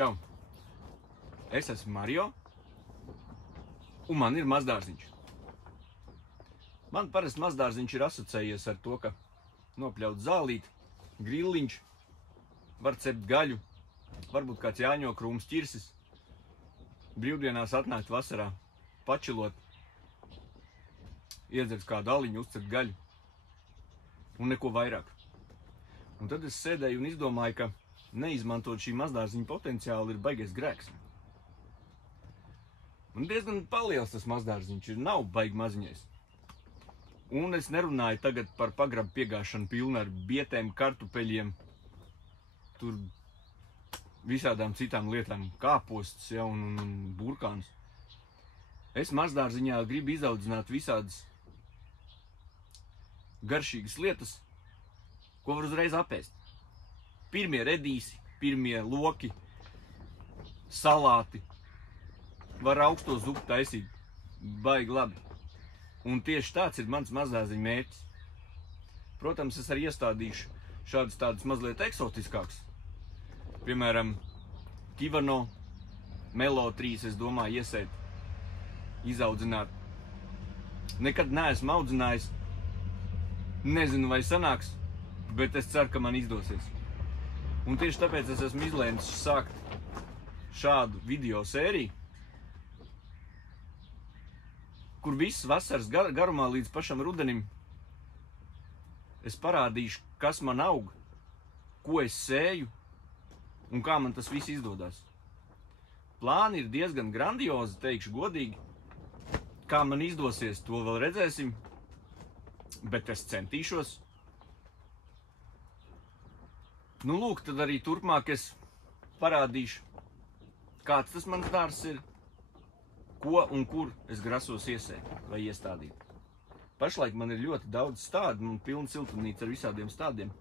Čau! Es esmu Mario, un man ir mazdārziņš. Man parasti mazdārziņš ir asociējies ar to, ka nopļaut zālīt, grilliņš, var cept gaļu, varbūt kāds jāņo krūms ķirsis, brīvdienās atnākt vasarā, pačilot, iedzert kādu aliņu, uzcept gaļu un neko vairāk. Un tad es sēdēju un izdomāju, ka neizmantot šī mazdārziņa potenciāli ir baigais grēks. Un diezgan paliels tas mazdārziņš ir, nav baigi maziņais. Un es nerunāju tagad par pagrabu piegāšanu pilnu ar bietēm, kartupeļiem, tur visādām citām lietām, kāpostus, ja, un burkānus. Es mazdārziņā gribu izaudzināt visādas garšīgas lietas, ko var uzreiz apēst. Pirmie redīsi, pirmie loki, salāti, var augsto zupu taisīt, baigi labi. Un tieši tāds ir mans mazdārziņa mērķis. Protams, es arī iestādīšu šādus tādus mazliet eksotiskākus. Piemēram, kivano, melo 3, es domāju, iesēt, izaudzināt. Nekad neesmu audzinājis, nezinu, vai sanāks, bet es ceru, ka man izdosies. Un tieši tāpēc es esmu izlēmis sākt šādu video sēriju, kur visas vasaras garumā līdz pašam rudenim es parādīšu, kas man aug, ko es sēju un kā man tas viss izdodas. Plāni ir diezgan grandiozi, teikšu godīgi. Kā man izdosies, to vēl redzēsim, bet es centīšos. Nu lūk, tad arī turpmāk es parādīšu, kāds tas mans dārzs ir, ko un kur es grasos iesēt vai iestādīt. Pašlaik man ir ļoti daudz stādu, man pilna siltumnīca ar visādiem stādiem.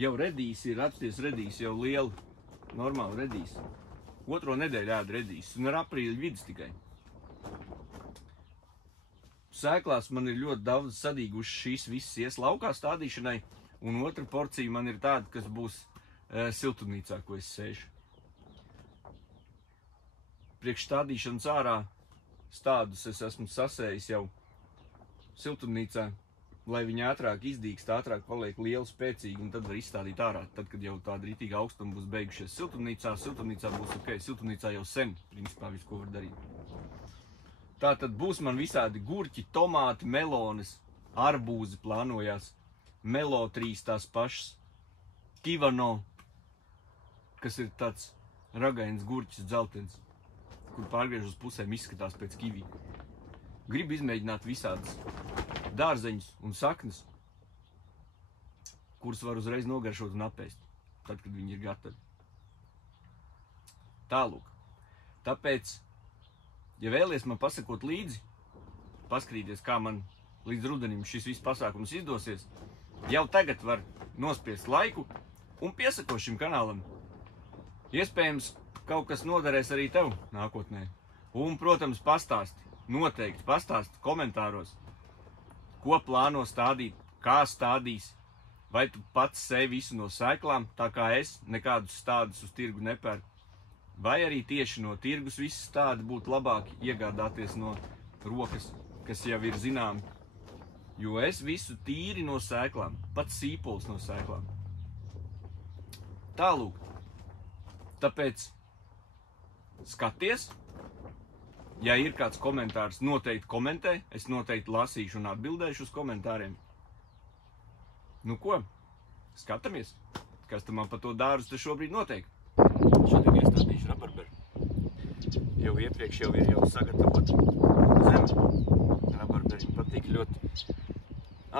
Jau redīs ir, apsties redīs jau lieli, normāli redīs. Otro nedēļu ēd redīs, un ar aprīļa vidus tikai. Sēklās man ir ļoti daudz sadīguši šīs visas ies laukā stādīšanai, un otra porcija man ir tāda, kas būs siltumnīcā, ko es sēšu. Priekš stādīšanas ārā stādus es esmu sasējis jau siltumnīcā, lai viņi ātrāk izdīkst, ātrāk paliek lieli, spēcīgi, un tad var izstādīt ārā. Tad, kad jau tāda rītīga augstuma būs beigušies siltumnīcā būs ok, siltumnīcā jau sen, principā, visu, ko var darīt. Tā tad būs man visādi gurķi, tomāti, melones, arbūzi plānojās, melo 3 tās pašas, kivano, kas ir tāds ragains gurķis dzeltens, kur pārgriež uz pusēm izskatās pēc kivī. Gribu izmēģināt visādas dārzeņus un saknes, kuras var uzreiz nogaršot un apēst, tad, kad viņi ir gatavi. Tālūk. Tāpēc, ja vēlies man pasakot līdzi, paskrīties, kā man līdz rudenim šis viss pasākums izdosies, jau tagad var nospiest laiku un piesako šim kanālam. Iespējams, kaut kas noderēs arī tev nākotnē. Un, protams, noteikti pastāsti komentāros, ko plāno stādīt, kā stādīs, vai tu pats sēji visu no sēklām, tā kā es nekādus stādus uz tirgu nepērku, vai arī tieši no tirgus visi stādi būtu labāk iegādāties no rokas, kas jau ir zināmi, jo es visu tīri no sēklām, pats sīpols no sēklām. Tālūk, tāpēc skaties, ja ir kāds komentārs, noteikti komentē, es noteikti lasīšu un atbildēšu uz komentāriem. Nu ko, skatāmies, kas tam man pa to dārzu te šobrīd notiek. Šodien iestādīšu rabarberu. Jau iepriekš jau ir sagatavot zeme. Rabarberim patīk ļoti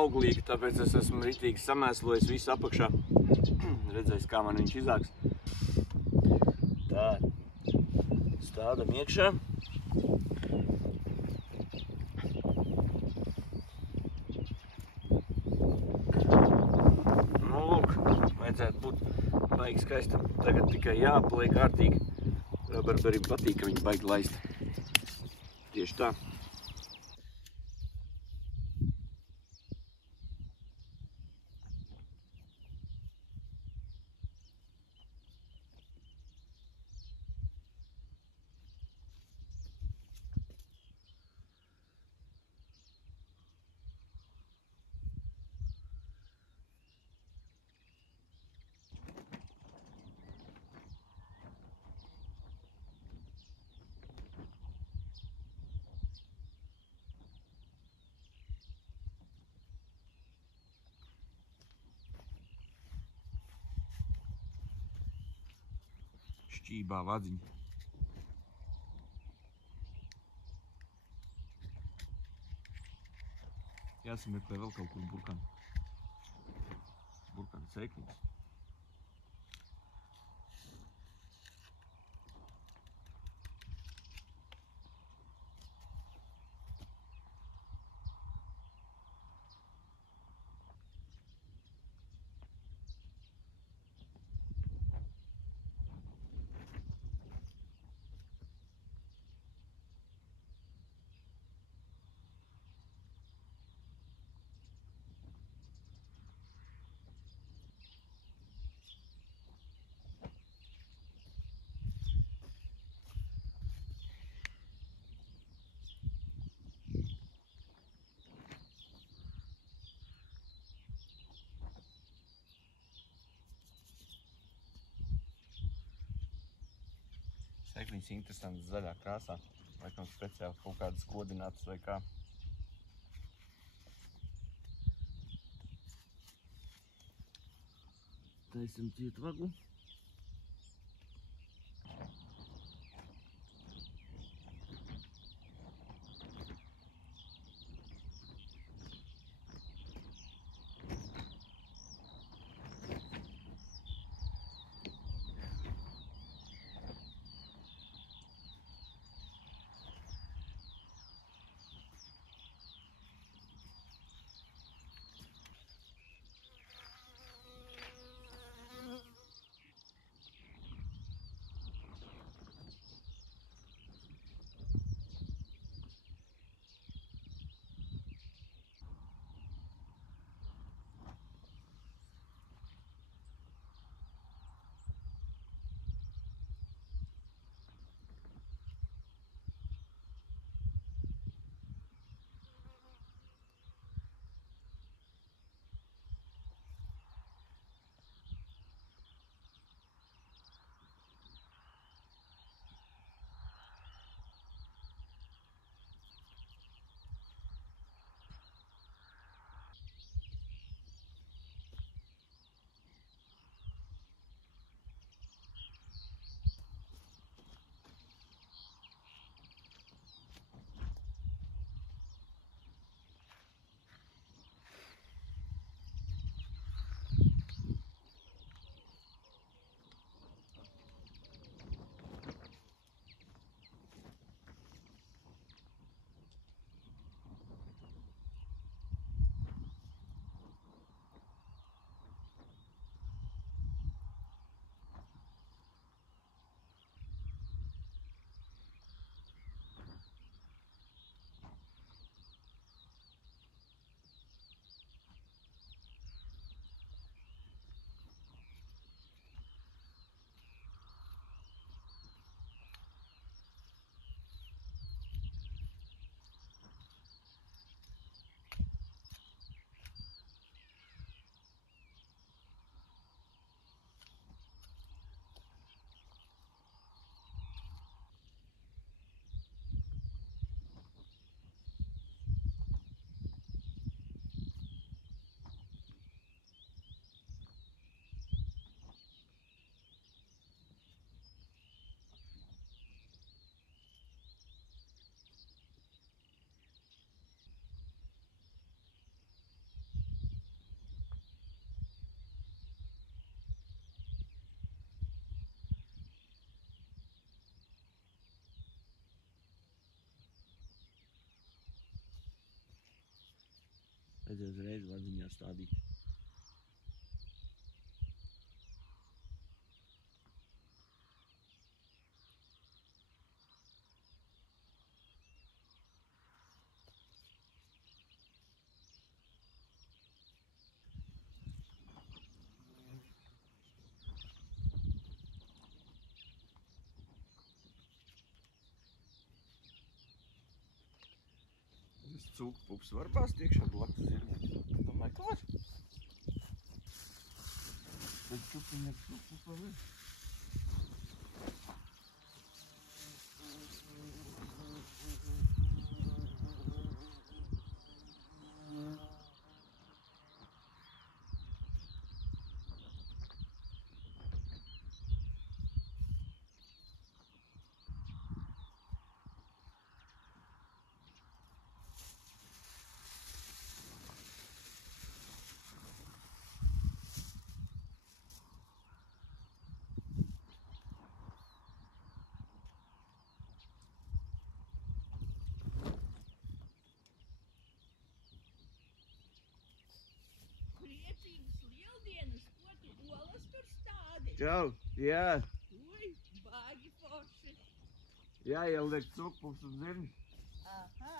auglīgi, tāpēc es esmu ritīgi samēslojis visu apakšā. Redzēs, kā man viņš izāks. Tā, stādam iekšā. Nu, lūk, vajadzētu būt baigi skaistam. Tagad tikai jāpaliek kārtīgi. Rabarberim patīk, ka viņi baigi laist. Tieši tā. šķībā vadziņa. Jāsameklē vēl kaut kur burkana sēkļus. Sēkliņas interesantas zaļā krāsā, laikam speciāli kaut kādas kodinātas vai kā. Taisam cietu vagu. Vajadzēja uzreiz vadziņā stādīt. Cūku pups var bāzt iekšā blakus zirgiem. Domāju, ka var. Bet čupiņa ar cūku pupa var. Čau, jā. Ui, baigi forši. Jāieliek cukurs un zirņš. Aha.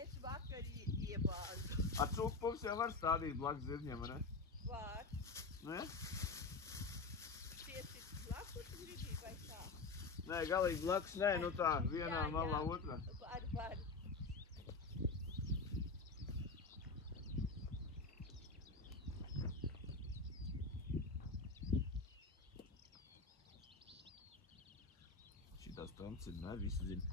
Es vakar iebāzu. Ar cukurs jau var stādīt blakus zirņiem, ne? Var. Ne? Tieši blakus gribi vai tā? Nē, galīgi blakus, nē, nu tā, vienā malā otrā. Var. Šitās tamci, ne, visi zina.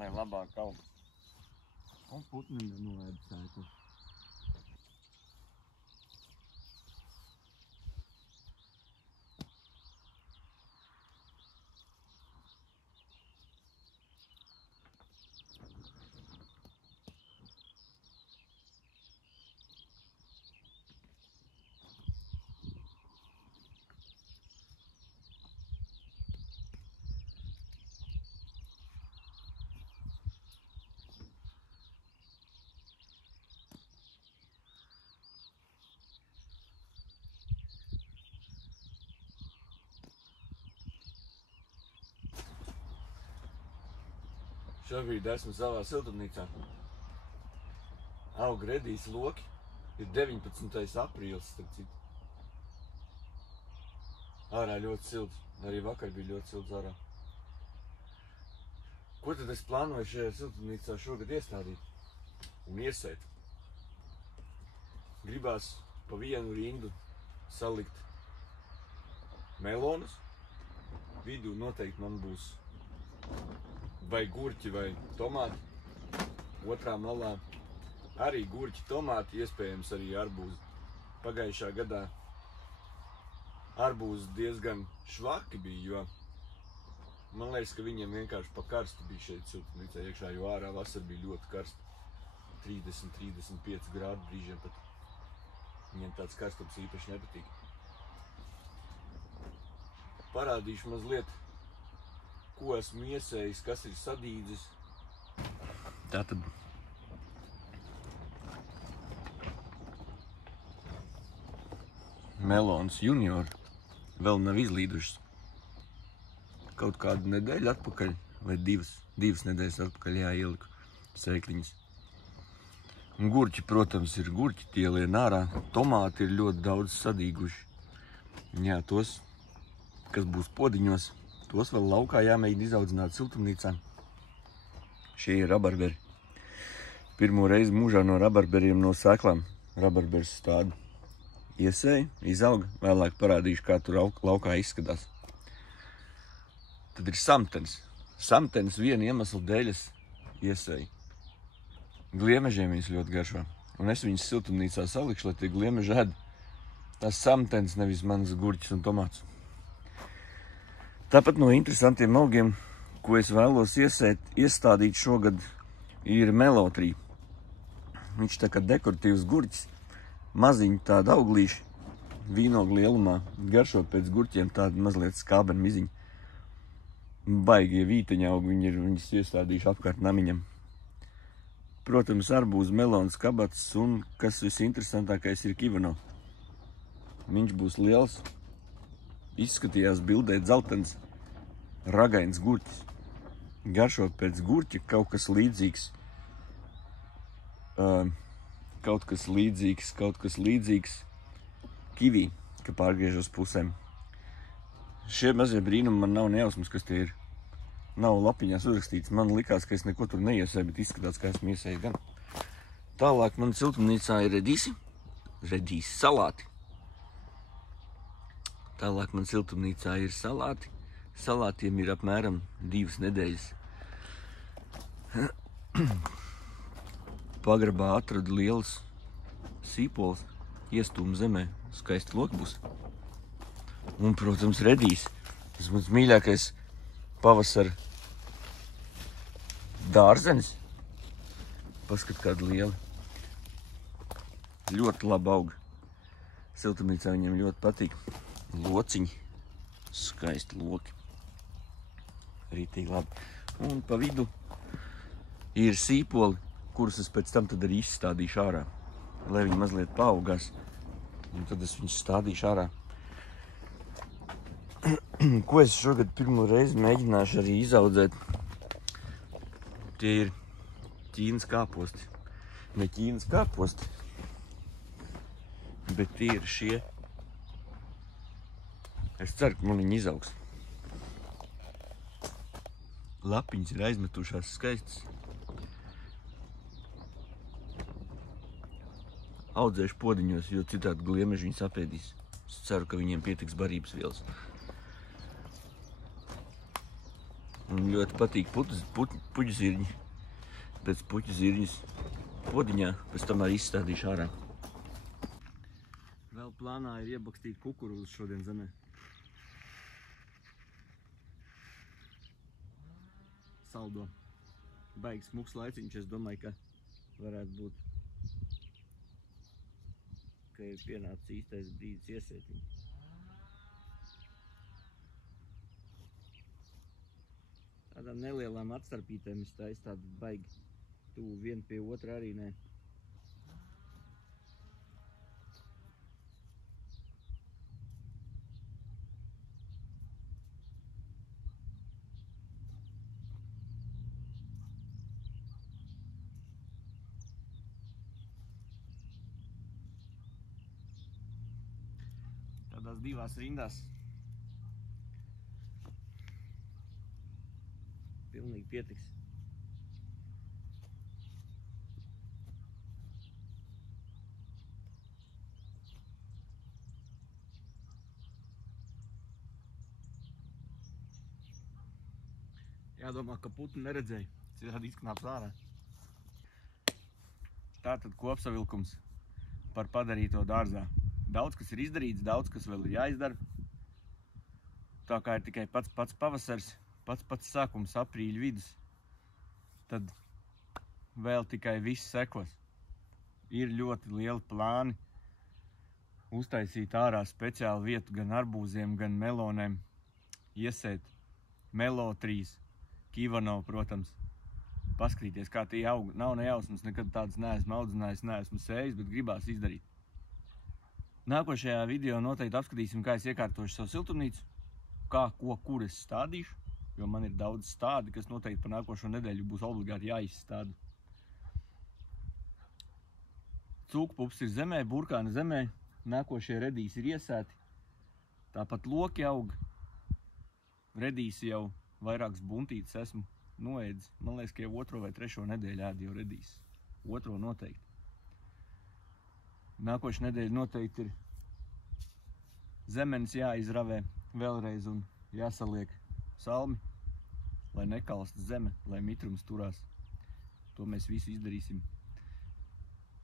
Lai labāk aug. Un putni nolaid sēklu. Šobrīd esmu savā siltumnīcā. Aug redīs loki. Ir 19. aprīlis, starp citu. Ārā ļoti silts. Arī vakar bija ļoti silts ārā. Ko tad es plānoju šajā siltumnīcā šogad iestādīt un iesēt? Gribās pa vienu rindu salikt melonus. Vidū noteikti man būs vai gurķi vai tomāti. Otrā malā arī gurķi, tomāti, iespējams arī arbūzi. Pagājušā gadā arbūzi diezgan švaki bija, jo man liekas, ka viņiem vienkārši pa karstu bija šeit siltumnīcā iekšā, jo ārā vasara bija ļoti karsta. 30–35 grādu brīžiem pat. Viņiem tāds karstums īpaši nepatīk. Parādīšu mazliet, ko esmu iesējis, kas ir sadīdzis. Tātad melons junior vēl nav izlīdušas. Kaut kādu nedēļu atpakaļ, vai divas nedēļas atpakaļ jāieliku sēkliņas. Un gurķi, protams, ir gurķi, tie lien ārā. Tomāti ir ļoti daudz sadīguši. Jā, tos, kas būs podiņos, tos vēl laukā jāmēģina izaudzināt siltumnīcā. Šie ir rabarberi. Pirmo reizi mūžā no rabarberiem no sēklām. Rabarbers tādu iesēja, izauga. Vēlāk parādīšu, kā tur laukā izskatās. Tad ir samtens. Samtens viena iemesla dēļ es iesēju. Gliemežiem viņas ļoti garšo. Un es viņas siltumnīcā salikšu, lai tie gliemeži ēd. Tas samtens, nevis manas gurķis un tomāts. Tāpat no interesantiem augiem, ko es vēlos iestādīt šogad, ir melotrī. Viņš tā kā dekoratīvs gurķis, maziņi tādi auglīši, vīnogu lielumā, garšo pēc gurķiem tādi mazliet skābeni miziņi. Baigie vīteņa augi, viņas iestādīšu apkārt namiņam. Protams, arbūz, melons, kabats un, kas visinteresantākais, ir kivano. Viņš būs liels. Izskatījās bildē dzeltens, ragains gurķis. Garšo pēc gurķa kaut kas līdzīgs. Kaut kas līdzīgs kivī, ka pārgriež uz pusēm. Šie mazie brīnumi man nav nejausmas, kas tie ir. Nav lapiņās uzrakstīts. Man likās, ka es neko tur neiesēju, bet izskatās, ka esmu iesējis gan. Tālāk man siltumnīcā ir redīsi salāti. Tālāk man siltumnīcā ir salāti. Salātiem ir apmēram 2 nedēļas. Pagrabā atradu lielas sīpoles, iestūmu zemē, skaisti loki būs. Un, protams, redīs. Tas mans mīļākais pavasara dārzenis. Paskat, kāda liela. Ļoti labi aug. Siltumnīcā viņiem ļoti patīk. Lociņi. Skaisti loki. Rītīgi labi. Un pa vidu ir sīpoli, kurus es pēc tam tad arī izstādīšu ārā. Lai viņi mazliet paaugās. Un tad es viņus stādīšu ārā. Ko es šogad pirmo reizi mēģināšu arī izaudzēt? Tie ir Ķīnas kāposti. Ne Ķīnas kāposti, bet tie ir šie. Es ceru, ka man viņi izaugs. Lapiņas ir aizmetušās skaistas. Audzēšu podiņos, jo citādi gliemeži viņus apēdīs. Es ceru, ka viņiem pietiks barības vielas. Un ļoti patīk puķu zirņi. Pēc puķu zirņus podiņā, pēc tam arī izstādīšu ārā. Vēl plānā ir iebakstīt kukurūzu šodien zemē. Saldo. Baigi smuks laiciņš, es domāju, ka varētu būt, ka ir pienācis īstais brīdis iesēt viņu. Tādām nelielām atstarpītēm es taisu tādu baigi tuvu vienu pie otra arī nē. Tādās divās rindās. Pilnīgi pietiks. Jādomā, ka putnu neredzēju, citādi izknāps ārā. Tātad kopsavilkums par padarīto dārzā. Daudz, kas ir izdarīts, daudz, kas vēl ir jāizdara. Tā kā ir tikai pats pavasars, pats sākums, aprīļa vidus, tad vēl tikai viss sekos. Ir ļoti lieli plāni uztaisīt ārā speciālu vietu gan arbūziem, gan melonēm, iesēt melo 3, kivano, protams, paskrīties, kā tie aug. Nav nejausmas, nekad tādas neesmu audzinājis, neesmu sējis, bet gribās izdarīt. Nākošajā video noteikti apskatīsim, kā es iekārtošu savu siltumnīcu, kā, ko, kur es stādīšu, jo man ir daudz stādi, kas noteikti par nākošo nedēļu būs obligāti jāizstāda. Cūkpups ir zemē, burkāna zemē, nākošie redīs ir iesēti, tāpat loki aug, redīsi jau vairākas buntītes esmu noēdis. Man liekas, ka jau 2. vai 3. nedēļu ēd jau redīs. 2. noteikti. Nākošais nedēļa noteikti ir zemenes jāizravē vēlreiz un jāsaliek salmi, lai nekalst zeme, lai mitrums turās. To mēs visu izdarīsim.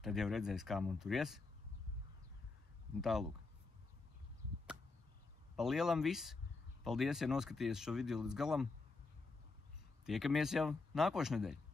Tad jau redzēs, kā man tur ies. Un tālūk. Pa lielam viss. Paldies, ja noskatījies šo video līdz galam. Tiekamies jau nākošu nedēļu.